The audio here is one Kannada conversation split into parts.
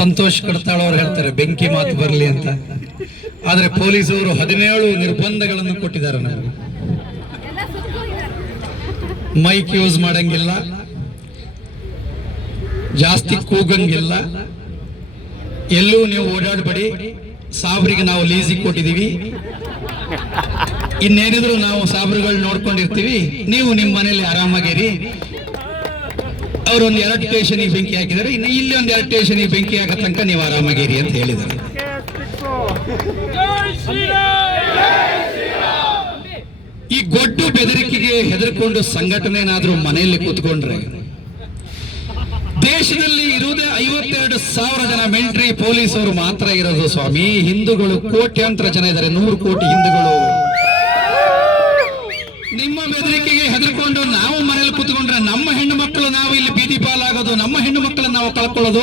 ಸಂತೋಷ್ ಕಡ್ತಾಳ್ ಅವ್ರು ಹೇಳ್ತಾರೆ ಬೆಂಕಿ ಮಾತು ಬರಲಿ ಅಂತ. ಆದ್ರೆ ಪೊಲೀಸವರು 17 ನಿರ್ಬಂಧಗಳನ್ನು ಕೊಟ್ಟಿದ್ದಾರೆ ನಮಗೆ. ಮೈಕ್ ಯೂಸ್ ಮಾಡಂಗಿಲ್ಲ, ಜಾಸ್ತಿ ಕೂಗಂಗಿಲ್ಲ, ಎಲ್ಲೂ ನೀವು ಓಡಾಡಬೇಡಿ, ಸಾಬ್ರಿಗೆ ನಾವು ಲೀಸಿಗೆ ಕೊಟ್ಟಿದೀವಿ, ಇನ್ನೇನಿದ್ರು ನಾವು ಸಾಬ್ರುಗಳು ನೋಡ್ಕೊಂಡಿರ್ತೀವಿ, ನೀವು ನಿಮ್ಮ ಮನೇಲಿ ಆರಾಮಾಗಿರಿ. ಅವರೊಂದು 2 ಸ್ಟೇಷನಿಗೆ ಬೆಂಕಿ ಹಾಕಿದ್ದಾರೆ, ಇನ್ನು ಇಲ್ಲಿ ಒಂದು 2 ಸ್ಟೇಷನಿಗೆ ಬೆಂಕಿ ಹಾಕೋ ತನಕ ನೀವು ಆರಾಮಾಗಿರಿ ಅಂತ ಹೇಳಿದ್ದಾರೆ. ಈ ಗೊಡ್ಡು ಬೆದರಿಕೆಗೆ ಹೆದರ್ಕೊಂಡು ಸಂಘಟನೆನಾದ್ರೂ ಮನೆಯಲ್ಲಿ ಕೂತ್ಕೊಂಡ್ರೆ ದೇಶದಲ್ಲಿ ಇರುವುದೇ 52,000 ಜನ ಮಿಲಿಟರಿ ಪೊಲೀಸರು ಮಾತ್ರ ಇರೋದು ಸ್ವಾಮಿ. ಹಿಂದೂಗಳು ಕೋಟ್ಯಾಂತರ ಜನ ಇದ್ದಾರೆ, 100 ಕೋಟಿ ಹಿಂದೂಗಳು. ನಿಮ್ಮ ಬೆದರಿಕೆಗೆ ಹೆದರ್ಕೊಂಡು ನಾವು ಮನೇಲಿ ಕೂತ್ಕೊಂಡ್ರೆ ನಮ್ಮ ಹೆಣ್ಣು ಮಕ್ಕಳು ನಾವು ಇಲ್ಲಿ ಬೀದಿ ಪಾಲಾಗೋದು, ನಮ್ಮ ಹೆಣ್ಣು ಮಕ್ಕಳನ್ನ ನಾವು ಕಳ್ಕೊಳ್ಳೋದು.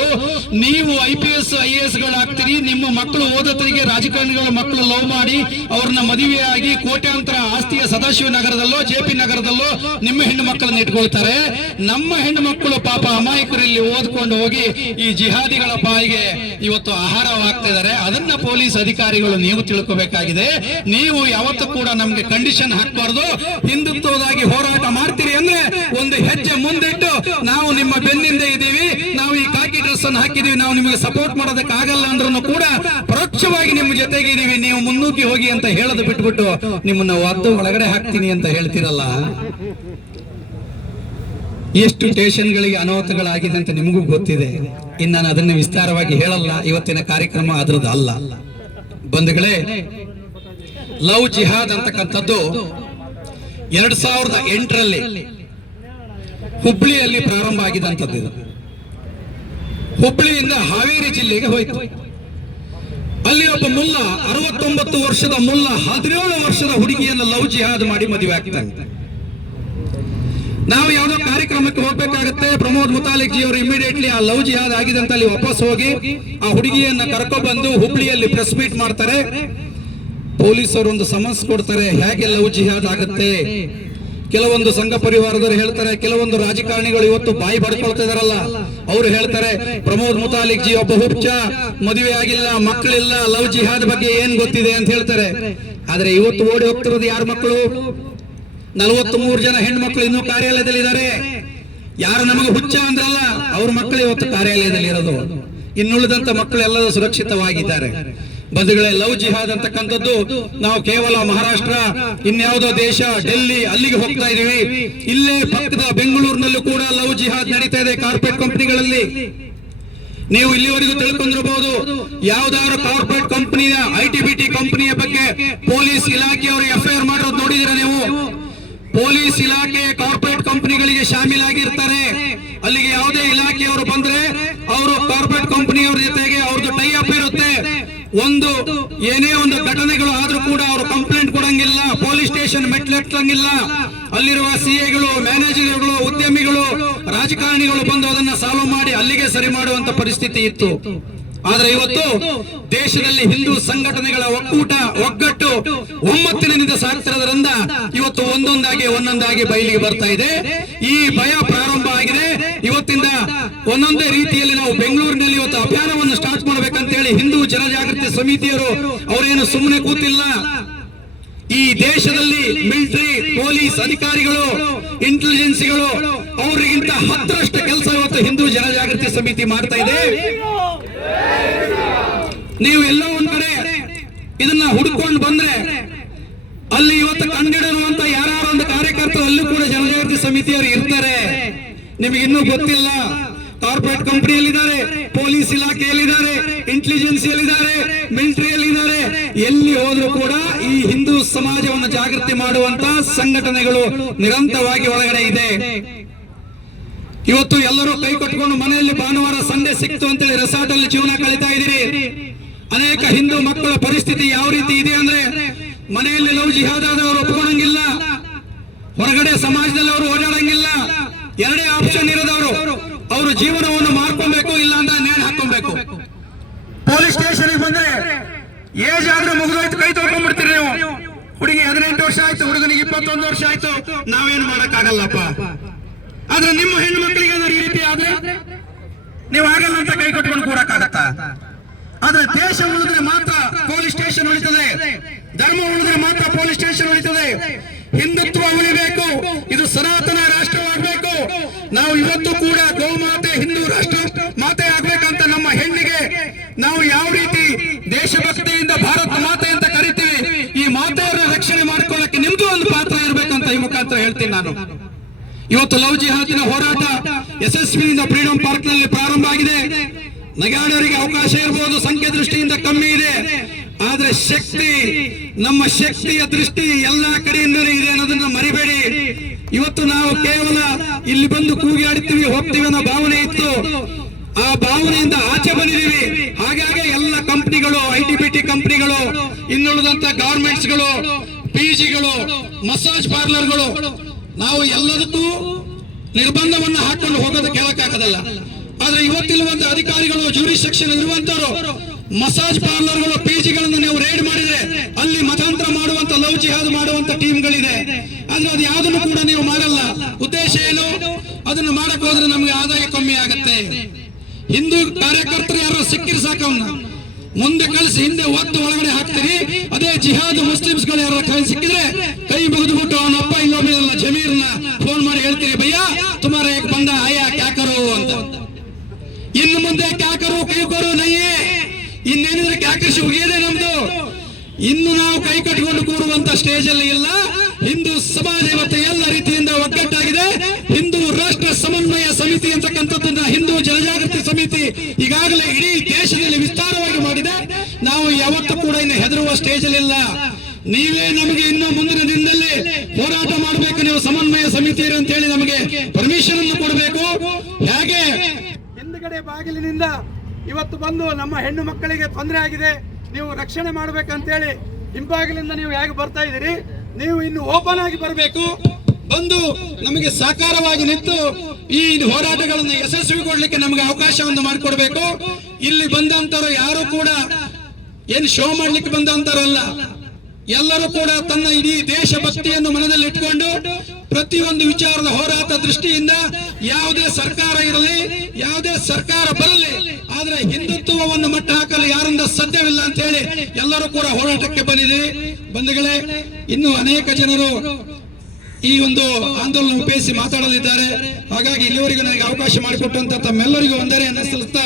ನೀವು IPS IAS ಗಳಾಗ್ತೀರಿ, ನಿಮ್ಮ ಮಕ್ಕಳು ಓದೋತರಿಗೆ ರಾಜಕಾರಣಿಗಳ ಮಕ್ಕಳು ಲವ್ ಮಾಡಿ ಅವ್ರನ್ನ ಮದುವೆಯಾಗಿ ಕೋಟ್ಯಾಂತರ ಆಸ್ತಿಯ ಸದಾಶಿವ ನಗರದಲ್ಲೋ JP ನಗರದಲ್ಲೋ ನಿಮ್ಮ ಹೆಣ್ಣು ಮಕ್ಕಳನ್ನ ಇಟ್ಕೊಳ್ತಾರೆ. ನಮ್ಮ ಹೆಣ್ಣು ಮಕ್ಕಳು ಪಾಪ ಅಮಾಯಕರಲ್ಲಿ ಓದ್ಕೊಂಡು ಹೋಗಿ ಈ ಜಿಹಾದಿಗಳ ಬಾಯಿಗೆ ಇವತ್ತು ಆಹಾರವಾಗ್ತಿದ್ದಾರೆ. ಅದನ್ನ ಪೊಲೀಸ್ ಅಧಿಕಾರಿಗಳು ನೀವು ತಿಳ್ಕೋಬೇಕಾಗಿದೆ. ನೀವು ಯಾವತ್ತೂ ಕೂಡ ನಮ್ಗೆ ಕಂಡೀಷನ್ ಹಾಕಬಾರ್ದು. ಹಿಂದುತ್ವದಾಗಿ ಹೋರಾಟ ಮಾಡ್ತೀರಿ ಅಂದ್ರೆ ಒಂದು ಹೆಜ್ಜೆ ಮುಂದಿಟ್ಟು ನಾವು ನಿಮ್ಮ ಬೆನ್ನಿಂದ ಇದ್ದೀವಿ, ನಾವು ಈ ಕಾಕಿ ಡ್ರೆಸ್ ಅನ್ನು ಹಾಕಿದೀವಿ, ನಾವು ನಿಮಗೆ ಸಪೋರ್ಟ್ ಮಾಡೋದಕ್ಕೆ ಆಗಲ್ಲ ಅಂದ್ರೂ ಕೂಡ ಪರೋಕ್ಷವಾಗಿ ನಿಮ್ಮ ಜೊತೆಗೆ ಇದೀವಿ, ನೀವು ಮುನ್ನುಗ್ಗಿ ಹೋಗಿ ಅಂತ ಹೇಳೋದು ಬಿಟ್ಬಿಟ್ಟು ನಿಮ್ಮನ್ನ ಒದ್ದು ಒಳಗಡೆ ಹಾಕ್ತೀನಿ ಅಂತ ಹೇಳ್ತಿರಲ್ಲ. ಎಷ್ಟು ಸ್ಟೇಷನ್ಗಳಿಗೆ ಅನಾಹುತಗಳಾಗಿದೆ ಅಂತ ನಿಮಗೂ ಗೊತ್ತಿದೆ. ಇನ್ನು ನಾನು ಅದನ್ನು ವಿಸ್ತಾರವಾಗಿ ಹೇಳಲ್ಲ, ಇವತ್ತಿನ ಕಾರ್ಯಕ್ರಮ ಅದ್ರದ್ದು ಅಲ್ಲ. ಬಂಧುಗಳೇ, ಲವ್ ಜಿಹಾದ್ ಅಂತಕ್ಕಂಥದ್ದು 2008ರಲ್ಲಿ ಹುಬ್ಳಿಯಲ್ಲಿ ಪ್ರಾರಂಭ ಆಗಿದಂಥದ್ದು. ಇದು ಹುಬ್ಳಿಯಿಂದ ಹಾವೇರಿ ಜಿಲ್ಲೆಗೆ ಹೋಯಿತು. ಅಲ್ಲಿ ಒಬ್ಬ ಮುಲ್ಲ, 69 ವರ್ಷದ ಮುಲ್ಲ 17 ವರ್ಷದ ಹುಡುಗಿಯನ್ನು ಲವ್ ಜಿಹಾದ್ ಮಾಡಿ ಮದುವೆ ಆಗ್ತಾನೆ. ನಾವು ಯಾವುದೋ ಕಾರ್ಯಕ್ರಮಕ್ಕೆ ಹೋಗ್ಬೇಕಾಗತ್ತೆ, ಪ್ರಮೋದ್ ಮುತಾಲಿಕ್ ಜಿ ಅವರು ಇಮಿಡಿಯೇಟ್ಲಿ ಆ ಲವ್ ಜಿಹಾದ್ ಆಗಿದೆ ಅಂತ ಅಲ್ಲಿ ವಾಪಸ್ ಹೋಗಿ ಆ ಹುಡುಗಿಯನ್ನ ಕರ್ಕೊಬಂದು ಹುಬ್ಳಿಯಲ್ಲಿ ಪ್ರೆಸ್ ಮೀಟ್ ಮಾಡ್ತಾರೆ. ಪೊಲೀಸರು ಒಂದು ಸಮನ್ಸ್ ಕೊಡ್ತಾರೆ, ಹೇಗೆ ಲವ್ ಜಿಹಾದ್ ಆಗುತ್ತೆ. ಕೆಲವೊಂದು ಸಂಘ ಪರಿವಾರದವರು ಹೇಳ್ತಾರೆ, ಕೆಲವೊಂದು ರಾಜಕಾರಣಿಗಳು ಇವತ್ತು ಬಾಯಿ ಬಡ್ಕೊಳ್ತಾ ಇದಾರಲ್ಲ, ಅವರು ಹೇಳ್ತಾರೆ ಪ್ರಮೋದ್ ಮುತಾಲಿಕ್ ಜಿ ಒಬ್ಬ ಹುಚ್ಚ, ಮದುವೆ ಆಗಿಲ್ಲ, ಮಕ್ಕಳಿಲ್ಲ, ಲವ್ ಜಿಹಾದ್ ಬಗ್ಗೆ ಏನ್ ಗೊತ್ತಿದೆ ಅಂತ ಹೇಳ್ತಾರೆ. ಆದ್ರೆ ಇವತ್ತು ಓಡಿ ಹೋಗ್ತಿರೋದು ಯಾರ ಮಕ್ಕಳು? 43 ಜನ ಹೆಣ್ಣು ಮಕ್ಕಳು ಇನ್ನೂ ಕಾರ್ಯಾಲಯದಲ್ಲಿ ಇದ್ದಾರೆ. ಯಾರು ನಮಗೆ ಹುಚ್ಚ ಅಂದ್ರಲ್ಲ, ಅವ್ರ ಮಕ್ಕಳು ಇವತ್ತು ಕಾರ್ಯಾಲಯದಲ್ಲಿ ಇರೋದು. ಇನ್ನುಳಿದಂತ ಮಕ್ಕಳು ಎಲ್ಲರೂ ಸುರಕ್ಷಿತವಾಗಿದ್ದಾರೆ. ಬಂಧುಗಳೇ, ಲವ್ ಜಿಹಾದ್ ಅಂತಕ್ಕಂಥದ್ದು ನಾವು ಕೇವಲ ಮಹಾರಾಷ್ಟ್ರ, ಇನ್ಯಾವುದೋ ದೇಶ, ಡೆಲ್ಲಿ ಅಲ್ಲಿಗೆ ಹೋಗ್ತಾ ಇದೀವಿ. ಇಲ್ಲೇ ಪಕ್ಕದ ಬೆಂಗಳೂರಿನಲ್ಲೂ ಕೂಡ ಲವ್ ಜಿಹಾದ್ ನಡೀತಾ ಇದೆ ಕಾರ್ಪೊರೇಟ್ ಕಂಪನಿಗಳಲ್ಲಿ. ನೀವು ಇಲ್ಲಿವರೆಗೂ ತಿಳ್ಕೊಂಡಿರಬಹುದು, ಯಾವ್ದಾದ್ರು ಕಾರ್ಪೊರೇಟ್ ಕಂಪನಿಯ ITBT ಕಂಪನಿಯ ಬಗ್ಗೆ ಪೊಲೀಸ್ ಇಲಾಖೆಯವರು FIR ಮಾಡೋದು ನೋಡಿದಿರ ನೀವು? ಪೊಲೀಸ್ ಇಲಾಖೆ ಕಾರ್ಪೊರೇಟ್ ಕಂಪನಿಗಳಿಗೆ ಶಾಮೀಲಾಗಿರ್ತಾರೆ. ಅಲ್ಲಿಗೆ ಯಾವುದೇ ಇಲಾಖೆಯವರು ಬಂದ್ರೆ ಅವರು ಕಾರ್ಪೊರೇಟ್ ಕಂಪನಿಯವರ ಜೊತೆಗೆ ಅವ್ರದ್ದು ಟೈ ಅಪ್ ಇರುತ್ತೆ. ಏನೇ ಒಂದು ಘಟನೆಗಳು ಆದ್ರೂ ಕೂಡ ಅವರು ಕಂಪ್ಲೇಂಟ್ ಕೊಡಂಗಿಲ್ಲ, ಪೊಲೀಸ್ ಸ್ಟೇಷನ್ ಮೆಟ್ಲೆತ್ತಂಗಿಲ್ಲ. ಅಲ್ಲಿರುವ CAಗಳು, ಮ್ಯಾನೇಜರ್ಗಳು, ಉದ್ಯಮಿಗಳು, ರಾಜಕಾರಣಿಗಳು ಬಂದು ಅದನ್ನ ಸಾಲ್ವ್ ಮಾಡಿ ಅಲ್ಲಿಗೆ ಸರಿ ಮಾಡುವಂತ ಪರಿಸ್ಥಿತಿ ಇತ್ತು. ಆದ್ರೆ ಇವತ್ತು ದೇಶದಲ್ಲಿ ಹಿಂದೂ ಸಂಘಟನೆಗಳ ಒಕ್ಕೂಟ, ಒಗ್ಗಟ್ಟು, ಒಮ್ಮತ್ತಿನಿಂದ ಸಾಗ್ತಿರೋದ್ರಿಂದ ಇವತ್ತು ಒಂದೊಂದಾಗಿ ಬಯಲಿಗೆ ಬರ್ತಾ ಇದೆ. ಈ ಭಯ ಪ್ರಾರಂಭ ಆಗಿದೆ. ಇವತ್ತಿಂದ ಒಂದೊಂದೇ ರೀತಿಯಲ್ಲಿ ನಾವು ಬೆಂಗಳೂರಿನಲ್ಲಿ ಇವತ್ತು ಅಭಿಯಾನವನ್ನು ಸ್ಟಾರ್ಟ್ ಮಾಡ್ಬೇಕಂತ ಹೇಳಿ ಹಿಂದೂ ಜನಜಾಗೃತಿ ಸಮಿತಿಯರು ಅವರೇನು ಸುಮ್ಮನೆ ಕೂತಿಲ್ಲ. ಈ ದೇಶದಲ್ಲಿ ಮಿಲಿಟರಿ, ಪೊಲೀಸ್ ಅಧಿಕಾರಿಗಳು, ಇಂಟೆಲಿಜೆನ್ಸಿಗಳು ಅವರಿಗಿಂತ 10ರಷ್ಟು ಕೆಲಸ ಇವತ್ತು ಹಿಂದೂ ಜನಜಾಗೃತಿ ಸಮಿತಿ ಮಾಡ್ತಾ ಇದೆ. ನೀವು ಎಲ್ಲೋ ಒಂದ್ ಕಡೆ ಇದನ್ನ ಹುಡುಕೊಂಡು ಬಂದ್ರೆ ಅಲ್ಲಿ ಇವತ್ತು ಕಂಡಿಡಿರುವಂತ ಯಾರು ಒಂದು ಕಾರ್ಯಕರ್ತರು ಅಲ್ಲೂ ಕೂಡ ಜನಜಾಗೃತಿ ಸಮಿತಿಯವರು ಇರ್ತಾರೆ. ನಿಮಗೆ ಇನ್ನೂ ಗೊತ್ತಿಲ್ಲ. ಕಾರ್ಪೊರೇಟ್ ಕಂಪನಿಯಲ್ಲಿದ್ದಾರೆ, ಪೊಲೀಸ್ ಇಲಾಖೆಯಲ್ಲಿದ್ದಾರೆ, ಇಂಟೆಲಿಜೆನ್ಸಿಯಲ್ಲಿದ್ದಾರೆ, ಮಿಲಿಟರಿಯಲ್ಲಿದ್ದಾರೆ. ಎಲ್ಲಿ ಹೋದ್ರೂ ಕೂಡ ಈ ಹಿಂದೂ ಸಮಾಜವನ್ನು ಜಾಗೃತಿ ಮಾಡುವಂತ ಸಂಘಟನೆಗಳು ನಿರಂತರವಾಗಿ ಒಳಗಡೆ ಇದೆ. ಇವತ್ತು ಎಲ್ಲರೂ ಕೈ ಕೊಟ್ಕೊಂಡು ಮನೆಯಲ್ಲಿ ಭಾನುವಾರ ಸಂಡೆ ಸಿಕ್ತು ಅಂತೇಳಿ ರೆಸಾರ್ಟ್ ಅಲ್ಲಿ ಜೀವನ ಕಳೀತಾ ಇದ್ದೀರಿ. ಅನೇಕ ಹಿಂದೂ ಮಕ್ಕಳ ಪರಿಸ್ಥಿತಿ ಯಾವ ರೀತಿ ಇದೆ ಅಂದ್ರೆ, ಮನೆಯಲ್ಲಿ ಲವ್ ಜಿಹಾದ್ ಆದವರು ಒಪ್ಕೊಳ್ಳಂಗಿಲ್ಲ, ಹೊರಗಡೆ ಸಮಾಜದಲ್ಲಿ ಅವರು ಓಡಾಡಂಗಿಲ್ಲ. ಎರಡೇ ಆಪ್ಷನ್ ಇರೋದವರು, ಅವರು ಜೀವನವನ್ನು ಮಾಡ್ಕೊಬೇಕು, ಇಲ್ಲ ಅಂತ ನೇಣು ಹಾಕೊಬೇಕು. ಪೊಲೀಸ್ ಸ್ಟೇಷನ್ ಬಂದ್ರೆ ಏಜ್ ಆದ್ರೂ ಮುಗಿದೋಯ್ತು, ಕೈ ತೊಳ್ಕೊಂಡ್ಬಿಡ್ತೀರಿ ನೀವು. ಹುಡುಗಿ 18 ವರ್ಷ ಆಯ್ತು, ಹುಡುಗನಿಗೆ 21 ವರ್ಷ ಆಯ್ತು, ನಾವೇನು ಮಾಡಕ್ಕಾಗಲ್ಲಪ್ಪ. ಆದ್ರೆ ನಿಮ್ಮ ಹೆಣ್ಣು ಮಕ್ಕಳಿಗೆ ಈ ರೀತಿ ಆದ್ರೆ ನೀವು ಆಗಲ್ಲ ಅಂತ ಕೈ ಕಟ್ಕೊಂಡು ಕೂಡಕ್ಕಾಗತ್ತಾ? ಆದ್ರೆ ದೇಶ ಉಳಿದ್ರೆ ಮಾತ್ರ ಪೊಲೀಸ್ ಸ್ಟೇಷನ್ ಉಳಿತದೆ, ಧರ್ಮ ಉಳಿದ್ರೆ ಮಾತ್ರ ಪೊಲೀಸ್ ಸ್ಟೇಷನ್ ಉಳಿತದೆ. ಹಿಂದುತ್ವ ಉಳಿಬೇಕು, ಇದು ಸನಾತನ ರಾಷ್ಟ್ರವಾಗಬೇಕು. ನಾವು ಇವತ್ತು ಕೂಡ ಗೋಮಾತೆ ಹಿಂದೂ ರಾಷ್ಟ್ರ ಮಾತೆ ಆಗ್ಬೇಕಂತ ನಮ್ಮ ಹೆಣ್ಣಿಗೆ ನಾವು ಯಾವ ರೀತಿ ದೇಶಭಕ್ತಿಯಿಂದ ಭಾರತ ಮಾತೆ ಅಂತ ಕರಿತೀವಿ, ಈ ಮಾತೆಯರ ರಕ್ಷಣೆ ಮಾಡ್ಕೊಳ್ಳಕ್ಕೆ ನಿಮ್ದು ಒಂದು ಪಾತ್ರ ಇರ್ಬೇಕಂತ ಈ ಮುಖಾಂತರ ಹೇಳ್ತೀನಿ ನಾನು. ಇವತ್ತು ಲವ್ ಜಿಹಾದಿನ ಹೋರಾಟ ಯಶಸ್ವಿಯಿಂದ ಫ್ರೀಡಂ ಪಾರ್ಕ್ ನಲ್ಲಿ ಪ್ರಾರಂಭ ಆಗಿದೆ. ನಗಾಡೋರಿಗೆ ಅವಕಾಶ ಇರಬಹುದು, ಸಂಖ್ಯೆ ದೃಷ್ಟಿಯಿಂದ ಕಮ್ಮಿ ಇದೆ, ಆದ್ರೆ ಶಕ್ತಿ, ನಮ್ಮ ಶಕ್ತಿಯ ದೃಷ್ಟಿ ಎಲ್ಲಾ ಕಡೆಯಿಂದಲೇ ಇದೆ ಅನ್ನೋದನ್ನ ಮರಿಬೇಡಿ. ಇವತ್ತು ನಾವು ಕೇವಲ ಇಲ್ಲಿ ಬಂದು ಕೂಗಿ ಆಡ್ತೀವಿ ಹೋಗ್ತೀವಿ ಅನ್ನೋ ಭಾವನೆ ಇತ್ತು, ಆ ಭಾವನೆಯಿಂದ ಆಚೆ ಬಂದಿದ್ದೀವಿ. ಹಾಗಾಗಿ ಎಲ್ಲ ಕಂಪನಿಗಳು, ITBT ಕಂಪನಿಗಳು, ಇನ್ನುಳಿದಂತ ಗಾರ್ಮೆಂಟ್ಸ್ಗಳು, PGಗಳು, ಮಸಾಜ್ ಪಾರ್ಲರ್ಗಳು, ನಾವು ಎಲ್ಲದಕ್ಕೂ ನಿರ್ಬಂಧವನ್ನು ಹಾಕೊಂಡು ಹೋಗೋದಕ್ಕೆ ಹೇಳಕ್ಕಾಗದಲ್ಲ. ಆದ್ರೆ ಇವತ್ತಿರುವಂತ ಅಧಿಕಾರಿಗಳು, ಜೂರಿಸ್ಡಿಕ್ಷನ್ ಇರುವಂತವರು ಮಸಾಜ್ ಪಾರ್ಲರ್ಗಳು, PGಗಳನ್ನು ನೀವು ರೇಡ್ ಮಾಡಿದ್ರೆ ಅಲ್ಲಿ ಮತಾಂತರ ಮಾಡುವಂತ, ಲವ್ ಜಿಹಾದ್ ಮಾಡುವಂತ ಟೀಮ್ಗಳಿದೆ. ಆದ್ರೆ ಅದು ಯಾವುದನ್ನು ಕೂಡ ನೀವು ಮಾಡಲ್ಲ. ಉದ್ದೇಶ ಏನು? ಅದನ್ನು ಮಾಡಕ್ ಹೋದ್ರೆ ನಮ್ಗೆ ಆದಾಯ ಕಮ್ಮಿ ಆಗತ್ತೆ. ಹಿಂದೂ ಕಾರ್ಯಕರ್ತರು ಯಾರು ಸಿಕ್ಕಿರ್ ಸಾಕವನ್ನ ಮುಂದೆ ಕಳಿಸಿ ಹಿಂದೆ ಒತ್ತು ಒಳಗಡೆ ಹಾಕ್ತೀರಿ. ಅದೇ ಜಿಹಾದ್ ಮುಸ್ಲಿಮ್ಸ್ಗಳು ಯಾರು ಕೈ ಸಿಕ್ಕಿದ್ರೆ ಕೈ ಮುಗಿದ್ಬಿಟ್ಟು ಅವನಪ್ಪ ಇಲ್ಲೊಬ್ಬ ಜಮೀರ್ನ ಫೋನ್ ಮಾಡಿ ಹೇಳ್ತೀರಿ, ಭಯ್ಯ ತುಮಾರ ಏಕ್ ಬಂದ ಆಯಾ ಕ್ಯಾ ಕರೋ ಅಂತ. ಇನ್ನು ಮುಂದೆ ಕ್ಯಾ ಕರೋ ಕೈ ಕರೋ ನಯ್ಯೇ, ಇನ್ನೇನಿದ್ರೆ ಕ್ಯಾಕರಿಸಿ ಹೋಗಿದೆ ನಮ್ದು. ಇನ್ನು ನಾವು ಕೈ ಕಟ್ಟಿಕೊಂಡು ಕೂರುವಂತ ಸ್ಟೇಜ್ ಅಲ್ಲಿ ಇಲ್ಲ. ಹಿಂದೂ ಸಮಾಜ ಇವತ್ತು ಎಲ್ಲ ರೀತಿಯಿಂದ ಒಗ್ಗಟ್ಟಾಗಿದೆ. ಹಿಂದೂ ರಾಷ್ಟ್ರ ಸಮನ್ವಯ ಸಮಿತಿ ಅಂತಕ್ಕಂಥದ್ದನ್ನ ಹಿಂದೂ ಜನಜಾಗೃತಿ ಸಮಿತಿ ಈಗಾಗಲೇ ಇಡೀ ದೇಶದಲ್ಲಿ ವಿಸ್ತಾರವಾಗಿ ಮಾಡಿದೆ. ನಾವು ಯಾವತ್ತೂ ಕೂಡ ಇನ್ನು ಹೆದರುವ ಸ್ಟೇಜ್ ಅಲ್ಲಿ ಇಲ್ಲ. ನೀವೇ ನಮಗೆ ಇನ್ನು ಮುಂದಿನ ದಿನದಲ್ಲಿ ಹೋರಾಟ ಮಾಡಬೇಕು, ನೀವು ಸಮನ್ವಯ ಸಮಿತಿ ಅಂತ ಹೇಳಿ ನಮಗೆ ಪರ್ಮಿಷನ್ ಅನ್ನು ಕೊಡಬೇಕು. ಹೇಗೆ ಹಿಂದ್ಗಡೆ ಬಾಗಿಲಿನಿಂದ ಇವತ್ತು ಬಂದು ನಮ್ಮ ಹೆಣ್ಣು ಮಕ್ಕಳಿಗೆ ತೊಂದರೆ ಆಗಿದೆ, ನೀವು ರಕ್ಷಣೆ ಮಾಡ್ಬೇಕಂತೇಳಿ ಹಿಂಬಾಗಿಲಿಂದ ನೀವು ಹೇಗೆ ಬರ್ತಾ ಇದ್ದೀರಿ, ನೀವು ಇನ್ನು ಓಪನ್ ಆಗಿ ಬರಬೇಕು. ಬಂದು ನಮಗೆ ಸಾಕಾರವಾಗಿ ನಿಂತು ಈ ಹೋರಾಟಗಳನ್ನು ಯಶಸ್ವಿಗೊಳ್ಳಿಕ್ಕೆ ನಮಗೆ ಅವಕಾಶವನ್ನು ಮಾಡಿಕೊಡ್ಬೇಕು. ಇಲ್ಲಿ ಬಂದಂತರು ಯಾರು ಕೂಡ ಏನು ಶೋ ಮಾಡ್ಲಿಕ್ಕೆ ಬಂದಂತರಲ್ಲ, ಎಲ್ಲರೂ ಕೂಡ ತನ್ನ ಇಡೀ ದೇಶಭಕ್ತಿಯನ್ನು ಮನದಲ್ಲಿ ಇಟ್ಕೊಂಡು ಪ್ರತಿಯೊಂದು ವಿಚಾರದ ಹೋರಾಟ ದೃಷ್ಟಿಯಿಂದ ಯಾವುದೇ ಸರ್ಕಾರ ಇರಲಿ, ಯಾವುದೇ ಸರ್ಕಾರ ಬರಲಿ, ಆದ್ರೆ ಹಿಂದುತ್ವವನ್ನು ಮಟ್ಟ ಹಾಕಲು ಯಾರಿಂದ ಸಾಧ್ಯವಿಲ್ಲ ಅಂತ ಹೇಳಿ ಎಲ್ಲರೂ ಕೂಡ ಹೋರಾಟಕ್ಕೆ ಬಂದಿದ್ದೀವಿ. ಬಂಧುಗಳೇ, ಇನ್ನು ಅನೇಕ ಜನರು ಈ ಒಂದು ಆಂದೋಲನ ಉಪಯೋಗಿಸಿ ಮಾತಾಡಲಿದ್ದಾರೆ. ಹಾಗಾಗಿ ಇಲ್ಲಿವರೆಗೂ ನನಗೆ ಅವಕಾಶ ಮಾಡಿಕೊಟ್ಟಂತ ತಮ್ಮೆಲ್ಲರಿಗೂ ವಂದನೆಯನ್ನು ಸಲ್ಲಿಸ್ತಾ,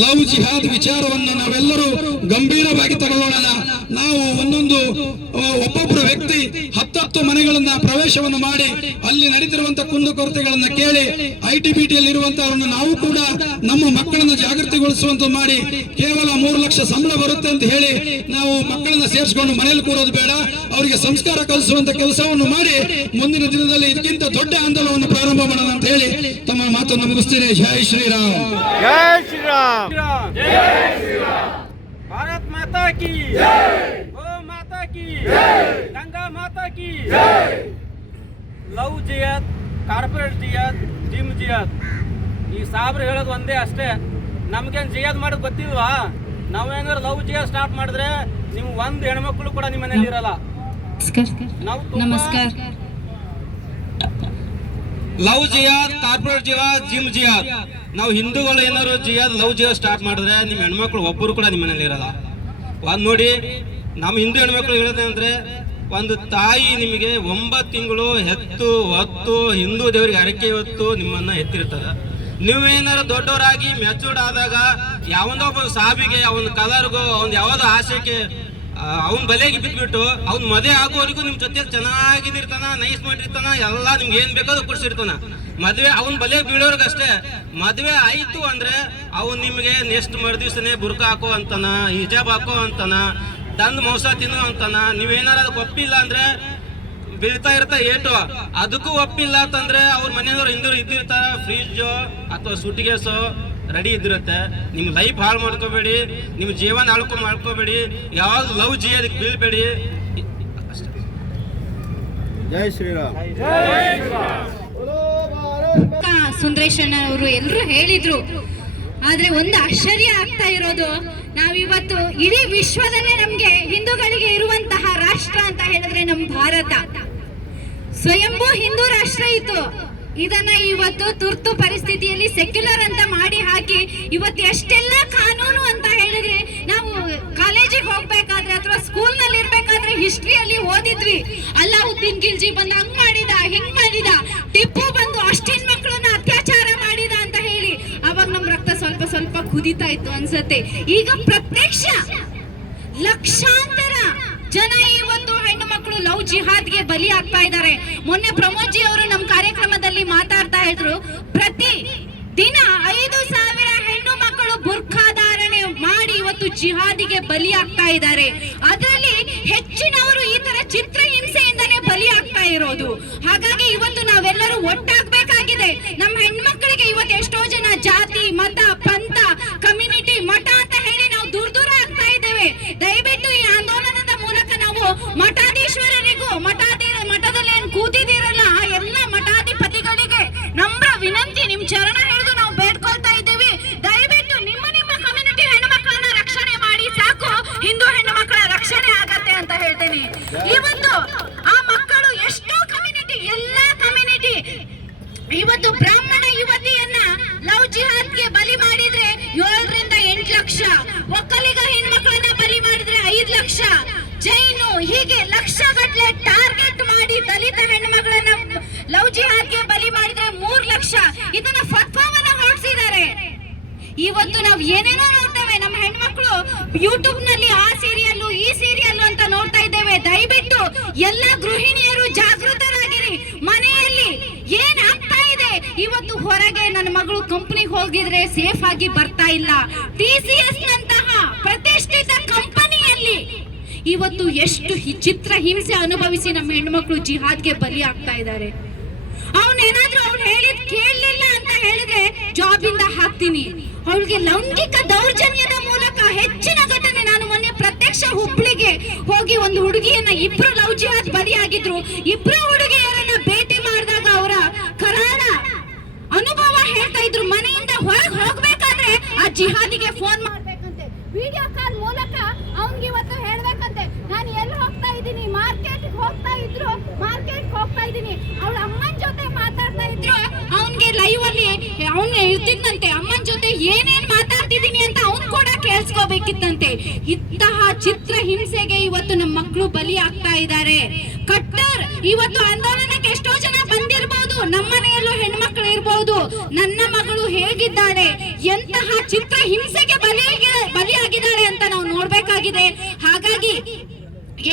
ಲವ್ ಜಿಹಾದ್ ವಿಚಾರವನ್ನು ನಾವೆಲ್ಲರೂ ಗಂಭೀರವಾಗಿ ತಗೊಳ್ಳೋಣ. ನಾವು ಒಂದೊಂದು ಒಬ್ಬೊಬ್ಬರು ವ್ಯಕ್ತಿ 10 ಮನೆಗಳನ್ನ ಪ್ರವೇಶವನ್ನು ಮಾಡಿ ಅಲ್ಲಿ ನಡೆದಿರುವಂತಹ ಕುಂದುಕೊರತೆಗಳನ್ನ ಕೇಳಿ ITBT ಯಲ್ಲಿ ಇರುವಂತಹವರನ್ನು ನಾವು ಕೂಡ ನಮ್ಮ ಮಕ್ಕಳನ್ನ ಜಾಗೃತಿಗೊಳಿಸುವಂತ ಮಾಡಿ, ಕೇವಲ 3 ಲಕ್ಷ ಸಂಬಳ ಬರುತ್ತೆ ಅಂತ ಹೇಳಿ ನಾವು ಮಕ್ಕಳನ್ನ ಸೇರಿಸಿಕೊಂಡು ಮನೆಯಲ್ಲಿ ಕೂರೋದು ಬೇಡ, ಅವರಿಗೆ ಸಂಸ್ಕಾರ ಕಲಿಸುವಂತ ಕೆಲಸವನ್ನು ಮಾಡಿ ಮುಂದಿನ ದಿನದಲ್ಲಿ ಇದಕ್ಕಿಂತ ದೊಡ್ಡ ಆಂದೋಲನವನ್ನು ಪ್ರಾರಂಭ ಮಾಡೋಣ ಅಂತ ಹೇಳಿ ತಮ್ಮ ಮಾತನ್ನು ಮುಗಿಸ್ತೇನೆ. ಜೈ ಶ್ರೀರಾಮ್. ಜೈ ಶ್ರೀರಾಮ್. जय श्री राम। भारत माता की जय, गो माता की जय, गंगा माता की जय। ಲವ್ ಜಿಯಾದ್, ಕಾರ್ಪೊರೇಟ್ ಜಿಯಾದ್, ಜಿಮ್ ಜಿಯಾದ್, ಈ ಸಾಬ್ರು ಹೇಳೋದು ಒಂದೇ ಅಷ್ಟೇ. ನಮ್ಗೇನು ಜಿಯಾದ್ ಮಾಡೋದು ಗೊತ್ತಿಲ್ವಾ? ನಾವೇನಾದ್ರು ಲವ್ ಜಿಯಾದ್ ಸ್ಟಾರ್ಟ್ ಮಾಡಿದ್ರೆ ನೀವು ಒಂದು ಹೆಣ್ಮಕ್ಳು ಕೂಡ ನಿಮ್ಮ ಮನೇಲಿ ಇರಲ್ಲ. ನಮಸ್ಕಾರ. ಲವ್ ಜಿಯಾದ್, ಕಾರ್ಪೊರೇಟ್ ಜಿಯಾದ್, ಜಿಮ್ ಜಿಯಾದ್, ನಾವು ಹಿಂದೂಗಳು ಏನಾದ್ರು ಜಿಯಾದ್ ಲವ್ ಜಿಯಾದ್ ಸ್ಟಾರ್ಟ್ ಮಾಡಿದ್ರೆ ನಿಮ್ಮ ಹೆಣ್ಮಕ್ಳು ಒಬ್ಬರು ಕೂಡ ನಿಮ್ಮ ಮನೇಲಿ ಇರಲ್ಲ. ಒಂದು ನೋಡಿ, ನಮ್ಮ ಹಿಂದೂ ಹೆಣ್ಮಕ್ಳು ಹೇಳೋದಂದ್ರೆ, ಒಂದು ತಾಯಿ ನಿಮಗೆ 9 ತಿಂಗಳು ಹೆತ್ತು ಹೊತ್ತು ಹಿಂದೂ ದೇವರಿಗೆ ಹರಕೆ ಹೊತ್ತು ನಿಮ್ಮನ್ನ ಎತ್ತಿರ್ತದ. ನೀವೇನಾರು ದೊಡ್ಡವರಾಗಿ ಮೆಚೂರ್ಡ್ ಆದಾಗ ಯಾವೊಂದೋ ಒಬ್ಬ ಸಾವಿಗೆ, ಅವನ ಕಲರ್ಗೋ, ಅವ್ನ ಯಾವ್ದೋ ಆಸೆಗೆ ಅವ್ನ ಬಲೆಗೆ ಬಿದ್ದುಬಿಟ್ಟು ಅವ್ನ ಮದುವೆ ಆಗೋವರೆಗೂ ನಿಮ್ಮ ಜೊತೆ ಚೆನ್ನಾಗಿರ್ತಾನ, ನೈಸ್ ಮಾಡಿರ್ತಾನ, ಎಲ್ಲ ನಿಮ್ಗೆ ಏನ್ ಬೇಕಾದ್ರೂ ಕೊಡ್ಸಿರ್ತಾನ. ಮದುವೆ ಅವ್ನ ಬಲೆ ಬೀಳೋರ್ಗಷ್ಟೇ. ಮದುವೆ ಆಯ್ತು ಅಂದ್ರೆ ಅವ್ನು ನಿಮ್ಗೆ ನೆಕ್ಸ್ಟ್ ಮರುದಿವ್ಸನೇ ಬುರ್ಕ ಹಾಕೋ ಅಂತಾನ, ಹಿಜಾಬ್ ಹಾಕೋ ಅಂತಾನ, ತಂದು ಮೋಸ ತಿನ್ನೋ ಅಂತಾನ. ನೀವೇನಾರ ಅದಕ್ಕೆ ಒಪ್ಪಿಲ್ಲ ಅಂದ್ರೆ ಬೀಳ್ತಾ ಇರ್ತಾ ಏಟು, ಅದಕ್ಕೂ ಒಪ್ಪಿಲ್ಲ ಅಂತಂದ್ರೆ ಅವ್ರ ಮನೆಯವ್ರು ಹಿಂದೂರು ಇದ್ದಿರ್ತಾರ, ಫ್ರಿಜ್ ಅಥವಾ ಸುಟಿಗೇಸು ರೆಡಿ ಇದ್ದಿರುತ್ತೆ. ನಿಮ್ಮ ಲೈಫ್ ಹಾಳು ಮಾಡ್ಕೋಬೇಡಿ, ನಿಮ್ಮ ಜೀವನ ಮಾಡ್ಕೋಬೇಡಿ, ಯಾವ್ದು ಲವ್ ಜಿಯಾದಕ್ಕೆ ಬೀಳ್ಬೇಡಿ. ಜೈ ಶ್ರೀರಾಮ್. ಸುಂದರೇಶ್ ಅಣ್ಣ ಅವರು ಎಲ್ಲರೂ ಹೇಳಿದ್ರು. ಆದ್ರೆ ಒಂದು ಆಶ್ಚರ್ಯ ಆಗ್ತಾ ಇರೋದು, ನಾವಿವತ್ತು ಇಡೀ ವಿಶ್ವದಲ್ಲೇ ನಮ್ಗೆ ಹಿಂದೂಗಳಿಗೆ ಇರುವಂತಹ ರಾಷ್ಟ್ರ ಅಂತ ಹೇಳಿದ್ರೆ ನಮ್ಮ ಭಾರತ ಸ್ವಯಂಭೂ ಹಿಂದೂ ರಾಷ್ಟ್ರ ಇತ್ತು. ಇದನ್ನ ಇವತ್ತು ತುರ್ತು ಪರಿಸ್ಥಿತಿಯಲ್ಲಿ ಸೆಕ್ಯುಲರ್ ಅಂತ ಮಾಡಿ ಹಾಕಿ ಇವತ್ತು ಎಷ್ಟೆಲ್ಲ ಕಾನೂನು ಅಂತ ಹೇಳಿದ್ರೆ ನಾವು ಅಲಾವುದ್ದೀನ್ ಖಿಲ್ಜಿ ಬಂದು ಹಂಗ್ ಮಾಡಿದ ಹಿಂಗ್ ಮಾಡಿದ, ಟಿಪ್ಪು ಬಂದು ಅಷ್ಟಿನ ಮಕ್ಕಳನ್ನ ಅತ್ಯಾಚಾರ ಮಾಡಿದ ಅಂತ ಹೇಳಿ ಅವಾಗ ನಮ್ ರಕ್ತ ಸ್ವಲ್ಪ ಸ್ವಲ್ಪ ಕುದಿತಾ ಇತ್ತು ಅನ್ಸತ್ತೆ. ಈಗ ಪ್ರತ್ಯಕ್ಷ ಲಕ್ಷಾಂತರ ಜನ ಈ ಒಂದು ಹೆಣ್ಣು ಮಕ್ಕಳು ಲವ್ ಜಿಹಾದ್ಗೆ ಬಲಿ ಆಗ್ತಾ ಇದ್ದಾರೆ. ಮೊನ್ನೆ ಪ್ರಮೋದ್ ಜಿ ಅವರು ನಮ್ಮ ಕಾರ್ಯಕ್ರಮದಲ್ಲಿ ಮಾತಾಡ್ತಾ ಇದ್ರು, ಪ್ರತಿ ದಿನ 5,000 ಹೆಣ್ಣು ಮಕ್ಕಳು ಬುರ್ಖಾ ಧಾರಣೆ ಮಾಡಿ ಇವತ್ತು ಜಿಹಾದಿಗೆ ಬಲಿ ಆಗ್ತಾ ಇದ್ದಾರೆ. ಅದರಲ್ಲಿ ಹೆಚ್ಚಿನವರು ಈ ತರ ಚಿತ್ರಹಿಂಸೆಯಿಂದನೇ ಬಲಿ ಆಗ್ತಾ ಇರೋದು. ಹಾಗಾಗಿ ಇವತ್ತು ನಾವೆಲ್ಲರೂ ಒಟ್ಟಾಗಬೇಕಾಗಿದೆ. ನಮ್ಮ ಹೆಣ್ಮಕ್ಳಿಗೆ ಇವತ್ತು ಎಷ್ಟೋ ಜನ ಜಾತಿ, ಮತ, ಪಂಥ, ಕಮ್ಯುನಿಟಿ, ಮಠ ಅಂತ ಹೇಳಿ ನಾವು ದೂರ ದೂರ ಆಗ್ತಾ ಇದ್ದೇವೆ. ದಯವಿಟ್ಟು ಈ ಆಂದೋಲನದ ಮೂಲಕ ನಾವು ಮಠಾಧೀಶ್ವರರಿಗೂ ಮಠದಲ್ಲಿ ಏನ್ ಕೂತಿದ್ದೀರಲ್ಲ ಆ ಎಲ್ಲ ಮಠಾಧಿಪತಿಗಳಿಗೆ ನಮ್ರ ವಿನಂತಿ, ನಿಮ್ ಚರಣ ಹಿಡಿದು ನಾವು ಬೇಡ್ಕೊಳ್ತಾ ಇದ್ದೀವಿ. ದಯವಿಟ್ಟು ನಿಮ್ಮ ಕಮ್ಯುನಿಟಿ ಹೆಣ್ಣು ಮಕ್ಕಳನ್ನ ರಕ್ಷಣೆ ಮಾಡಿ, ಸಾಕು ಹಿಂದೂ ಹೆಣ್ಣು ಮಕ್ಕಳ ರಕ್ಷಣೆ ಆಗತ್ತೆ ಅಂತ ಹೇಳ್ತೇನೆ. ಇವತ್ತು ಆ ಮಕ್ಕಳು ಎಷ್ಟೋ ಕಮ್ಯುನಿಟಿ, ಎಲ್ಲಾ ಕಮ್ಯುನಿಟಿ ಇವತ್ತು ಬ್ರಾಹ್ಮಣ ಯುವತಿಯನ್ನ ಲವ್ ಜಿಹಾದ್ಗೆ ಬಲಿ ಮಾಡಿದ್ರೆ 7ರಿಂದ 8 ಲಕ್ಷ, ಒಕ್ಕಲಿಗ ಹೆಣ್ಮಕ್ಳನ್ನ ಬಲಿ ಮಾಡಿದ್ರೆ 5 ಲಕ್ಷ, ಜೈನು ಹೀಗೆ ಲಕ್ಷಗಟ್ಟಲೆ ಟಾರ್ಗೆಟ್ ಮಾಡಿ ದಲಿತ ಹೆಣ್ಮಗಳನ್ನ ಲವ್ ಜಿಹಾದ್ಗೆ ಬಲಿ ಮಾಡಿದ್ರೆ 3 ಲಕ್ಷ. ಇದನ್ನ ಫತ್ವಾವನ್ನ ಹೊರಡಿಸಿದ್ದಾರೆ. ಇವತ್ತು ನಾವು ಏನೇನೋ ನೋಡ್ತೇವೆ, ನಮ್ಮ ಹೆಣ್ಮಕ್ಳು ಯೂಟ್ಯೂಬ್ ನಲ್ಲಿ ಆ ಸೀರಿಯಲ್ಲು ಈ ಸೀರಿಯಲ್ಲು ಅಂತ ನೋಡ್ತಾ ಇದ್ದೇವೆ. ದಯವಿಟ್ಟು ಎಲ್ಲ ಗೃಹಿಣಿಯರು ಜಾಗೃತರಾಗಿರಿ. ಮನೆಯಲ್ಲಿ ಏನ್ ಆಗ್ತಾ ಇದೆ ಇವತ್ತು, ಹೊರಗೆ ನನ್ನ ಮಗಳು ಕಂಪನಿಗೆ ಹೋಗಿದ್ರೆ ಸೇಫ್ ಆಗಿ ಬರ್ತಾ ಇಲ್ಲ. TCS ನಂತಹ ಪ್ರತಿಷ್ಠಿತ ಕಂಪನಿಯಲ್ಲಿ ಇವತ್ತು ಎಷ್ಟು ಚಿತ್ರ ಹಿಂಸೆ ಅನುಭವಿಸಿ ನಮ್ಮ ಹೆಣ್ಮಕ್ಳು ಜಿಹಾದ್ಗೆ ಬಲಿ ಆಗ್ತಾ ಇದ್ದಾರೆ. ಅವನೇನಾದ್ರೂ ಅವ್ಳು ಹೇಳಿದ್ ಕೇಳಲಿಲ್ಲ ಅಂತ ಹೇಳಿದ್ರೆ ಜಾಬ್ ಇಂದ ಹಾಕ್ತೀನಿ. ಅವಳಿಗೆ ಲೈಂಗಿಕ ದೌರ್ಜನ್ಯದ ಮೂಲಕ ಹೆಚ್ಚಿನ ಘಟನೆ. ನಾನು ಮೊನ್ನೆ ಪ್ರತ್ಯಕ್ಷ ಹುಬ್ಳಿಗೆ ಹೋಗಿ ಒಂದು ಹುಡುಗಿಯನ್ನ, 2 ಲವ್ ಜಿಹಾದ್ ಬಲಿಯಾಗಿದ್ರು, 2 ಹುಡುಗಿಯರನ್ನ ಭೇಟಿ ಮಾಡಿದಾಗ ಅವರ ಕರಾಳ ಅನುಭವ ಹೇಳ್ತಾ ಇದ್ರು. ಮನೆಯಿಂದ ಹೊರಗೆ ಹೋಗ್ಬೇಕಾದ್ರೆ ಆ ಜಿಹಾದಿಗೆ ಫೋನ್ ಮಾಡ್ಬೇಕಂತೆ, ವಿಡಿಯೋ ಕಾಲ್ ಮೂಲಕ ಅವನ್ಗೆ ಇವತ್ತು ಹೇಳ್ಬೇಕಂತೆ, ನಾನು ಎಲ್ಲಿ ಹೋಗ್ತಾ ಇದ್ದೀನಿ, ಮಾರ್ಕೆಟ್ ಹೋಗ್ತಾ ಇದ್ದೀನಿ. ಅವಳ ಅಮ್ಮನ ಜೊತೆ ಮಾತಾಡ್ತಾ ಇದ್ರು, ಅವನ್ಗೆ ಲೈವ್ ಅಲ್ಲಿ ಅವನ್ ಇರ್ತಿದ್ದಂತೆ, ಅಮ್ಮನ ಜೊತೆ ಏನೇನ್ ಮಾತಾಡ್ತಿದ್ದೀನಿ ಅಂತ ಅವ್ನ್ ಕೂಡ ಕೇಳಿಸ್ಕೋಬೇಕಿತ್ತಂತೆ. ಇಂತಹ ಚಿತ್ರ ಹಿಂಸೆಗೆ ಇವತ್ತು ನಮ್ಮ ಮಕ್ಕಳು ಬಲಿ ಆಗ್ತಾ ಇದ್ದಾರೆ. ಕಟ್ಟರ್ ಇವತ್ತು ಆಂದೋಲನಕ್ಕೆ ಎಷ್ಟೋ ಜನ ಬಂದಿರಬಹುದು, ನಮ್ಮ ಮನೆಯಲ್ಲೂ ಹೆಣ್ಮಕ್ಳು ಇರಬಹುದು. ನನ್ನ ಮಗಳು ಹೇಗಿದ್ದಾಳೆ, ಎಂತಹ ಚಿತ್ರ ಹಿಂಸೆಗೆ ಬಲಿಯಾಗಿದ್ದಾರೆ ಅಂತ ನಾವು ನೋಡ್ಬೇಕಾಗಿದೆ. ಹಾಗಾಗಿ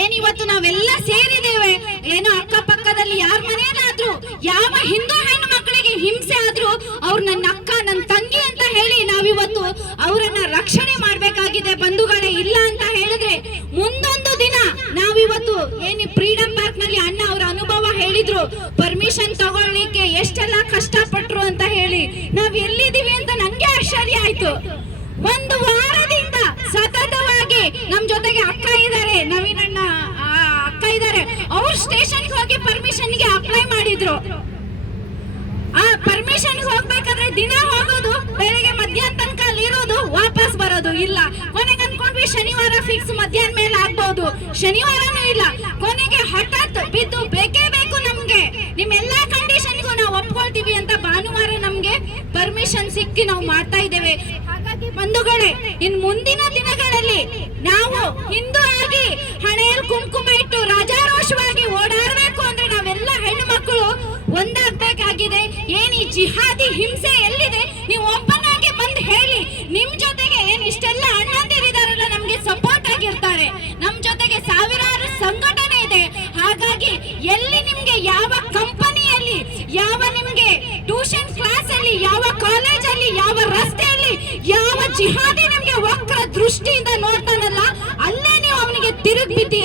ಏನಿವತ್ತು ನಾವೆಲ್ಲ ಸೇರಿದ್ದೇವೆ, ಏನೋ ಅಕ್ಕಪಕ್ಕದಲ್ಲಿ ಯಾರ ಮನೆಯಲ್ಲಾದ್ರೂ ಯಾವ ಹಿಂದೂ ಹೆಣ್ಣು ಮಕ್ಕಳಿಗೆ ಹಿಂಸೆ ಆದ್ರೂ ಅವ್ರು ನನ್ನ ಅಕ್ಕ, ನನ್ನ ತಂಗಿ ಅಂತ ಹೇಳಿ ನಾವಿವತ್ತು ಅವರನ್ನ ರಕ್ಷಣೆ ಮಾಡ್ಬೇಕಾಗಿದೆ ಬಂಧುಗಳೇ. ಇಲ್ಲ ಅಂತ ಹೇಳಿದ್ರೆ ಮುಂದೊಂದು ದಿನ ನಾವಿವತ್ತು ಏನು ಫ್ರೀಡಂ ಪಾರ್ಕ್ ನಲ್ಲಿ ಅಣ್ಣ ಅವರ ಅನುಭವ ಹೇಳಿದ್ರು, ಪರ್ಮಿಷನ್ ತಗೊಳ್ಳಿಕ್ಕೆ ಎಷ್ಟೆಲ್ಲ ಕಷ್ಟಪಟ್ರು ಅಂತ ಹೇಳಿ. ನಾವ್ ಎಲ್ಲಿದ್ದೀವಿ ಅಂತ ನಂಗೆ ಆಶ್ಚರ್ಯ ಆಯ್ತು. 1 ವಾರದಿಂದ ಸತತವಾಗಿ ನಮ್ ಜೊತೆಗೆ ಅಕ್ಕ ಇದ್ದಾರೆ, ನವೀನಣ್ಣ ಅಕ್ಕ ಇದ್ದಾರೆ, ಅವ್ರು ಸ್ಟೇಷನ್ಗೆ ಹೋಗಿ ಪರ್ಮಿಷನ್ಗೆ ಅಪ್ಲೈ ಮಾಡಿದ್ರು. ಆ ಪರ್ಮಿಷನ್ ಹೋಗ್ಬೇಕಾದ್ರೆ ದಿನ ಹೋಗೋದು, ಬೆಳಗ್ಗೆ ಮಧ್ಯಾಹ್ನ ತನಕ ಅಲ್ಲಿ ಇರೋದು, ವಾಪಸ್ ಬರೋದು. ಇಲ್ಲ, ಕೊನೆಗೆ ಅನ್ಕೊಂಡ್ವಿ ಶನಿವಾರ ಫಿಕ್ಸ್ ಮಧ್ಯಾಹ್ನ ಮೇಲೆ ಆಗ್ಬಹುದು, ಶನಿವಾರನೂ ಇಲ್ಲ. ಕೊನೆಗೆ ಹಠಾತ್ ಬಿದ್ದು ಬೇಕೇ ಬೇಕು ನಮ್ಗೆ, ನಿಮ್ಮೆಲ್ಲಾ ಕಂಡೀಷನ್ಗೂ ನಾವು ಒಪ್ಕೊಳ್ತೀವಿ ಅಂತ ಭಾನುವಾರ ನಮ್ಗೆ ಪರ್ಮಿಷನ್ ಸಿಕ್ಕಿ ನಾವು ಮಾಡ್ತಾ ಇದ್ದೇವೆ. ಹಾಗಾಗಿ ಬಂಧುಗಳೇ, ಇನ್ ಮುಂದಿನ ದಿನಗಳಲ್ಲಿ ನಾವು ಹಿಂದೂ ಆಗಿ ಹಣೆಯಲ್ಲಿ ಕುಂಕುಮ ಇಟ್ಟು ರಾಜಾರೋಷವಾಗಿ ಓಡಾಡಬೇಕು ಅಂದ್ರೆ ನಾವೆಲ್ಲ ಹೆಣ್ಣು ಮಕ್ಕಳು ಒಂದಾಗಬೇಕಾಗಿದೆ. ಏನ್ ಈ ಜಿಹಾದಿ ಹಿಂಸೆ ಎಲ್ಲಿದೆ, ನೀವು ಒಬ್ಬನಾಗಿ ಬಂದು ಹೇಳಿ. ನಿಮ್ ಜೊತೆಗೆ ಏನ್ ಇಷ್ಟೆಲ್ಲ ಅಣ್ಣಂದಿರಿದಾರಲ್ಲ, ನಮ್ಗೆ ಸಪೋರ್ಟ್ ಆಗಿರ್ತಾರೆ. ನಮ್ ಜೊತೆಗೆ ಸಾವಿರಾರು ಸಂಘಟನೆ ಇದೆ. ಹಾಗಾಗಿ ಎಲ್ಲಿ ನಿಮ್ಗೆ ಯಾವ ಕಂಪನಿಯಲ್ಲಿ, ಯಾವ ನಿಮ್ಗೆ ಟ್ಯೂಷನ್ ಕ್ಲಾಸ್ ಅಲ್ಲಿ, ಯಾವ ಕಾಲೇಜಲ್ಲಿ, ಯಾವ ರಸ್ತೆಯಲ್ಲಿ ಯಾವ ಜಿಹಾದಿ ನಿಮ್ಗೆ ವಕ್ರ ದೃಷ್ಟಿಯಿಂದ ನೋಡ್ತಾನಲ್ಲ, ಅಲ್ಲೇ ನೀವು ಅವನಿಗೆ ತಿರುಗಿ ಬಿದ್ದು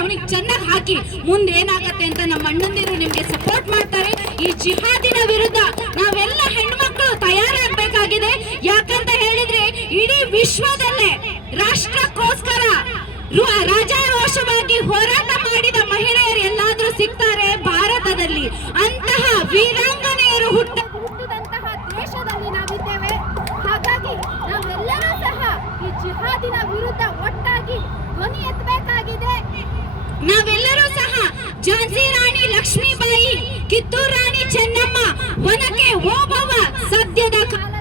ಅವನಿಗೆ ಚೆನ್ನಾಗಿ ಹಾಕಿ. ಮುಂದೆ ಏನಾಗತ್ತೆ ಅಂತ ನಮ್ಮ ಅಣ್ಣಂದಿರು ನಿಮ್ಗೆ ಸಪೋರ್ಟ್ ಮಾಡ್ತಾರೆ. ಈ ಜಿಹಾದಿನ ವಿರುದ್ಧ ನಾವೆಲ್ಲ ಹೆಣ್ಮಕ್ಳು ತಯಾರಾಗಬೇಕಾಗಿದೆ. ಯಾಕಂತ ಹೇಳಿದ್ರೆ ಇಡೀ ವಿಶ್ವದಲ್ಲೇ ರಾಷ್ಟ್ರಕ್ಕೋಸ್ಕರ ರಾಜಾರೋಷವಾಗಿ ಹೋರಾಟ ಮಾಡಿದ ಮಹಿಳೆಯರು ಎಲ್ಲಾದ್ರೂ ಸಿಗ್ತಾರೆ ಭಾರತದಲ್ಲಿ. ಅಂತಹ ವೀರಾಂಗನೆಯರು ಹುಟ್ಟಿದಂತಹ ದೇಶದಲ್ಲಿ ನಾವಿದ್ದೇವೆ. ಹಾಗಾಗಿ ನಾವೆಲ್ಲರೂ ಸಹ ಈ ಜಿಹಾದಿನ ವಿರುದ್ಧ ಒಟ್ಟಾಗಿ ಧ್ವನಿ ಎತ್ತಬೇಕಾಗಿದೆ. ನಾವೆಲ್ಲರೂ ಸಹ ಝಾನ್ಸಿ ರಾಣಿ ಲಕ್ಷ್ಮೀಬಾಯಿ, ಕಿತ್ತೂರು ರಾಣಿ ಚೆನ್ನಮ್ಮ, ಒನಕೆ ಓಬವ್ವ ಸದ್ಯದ ಕಾಲ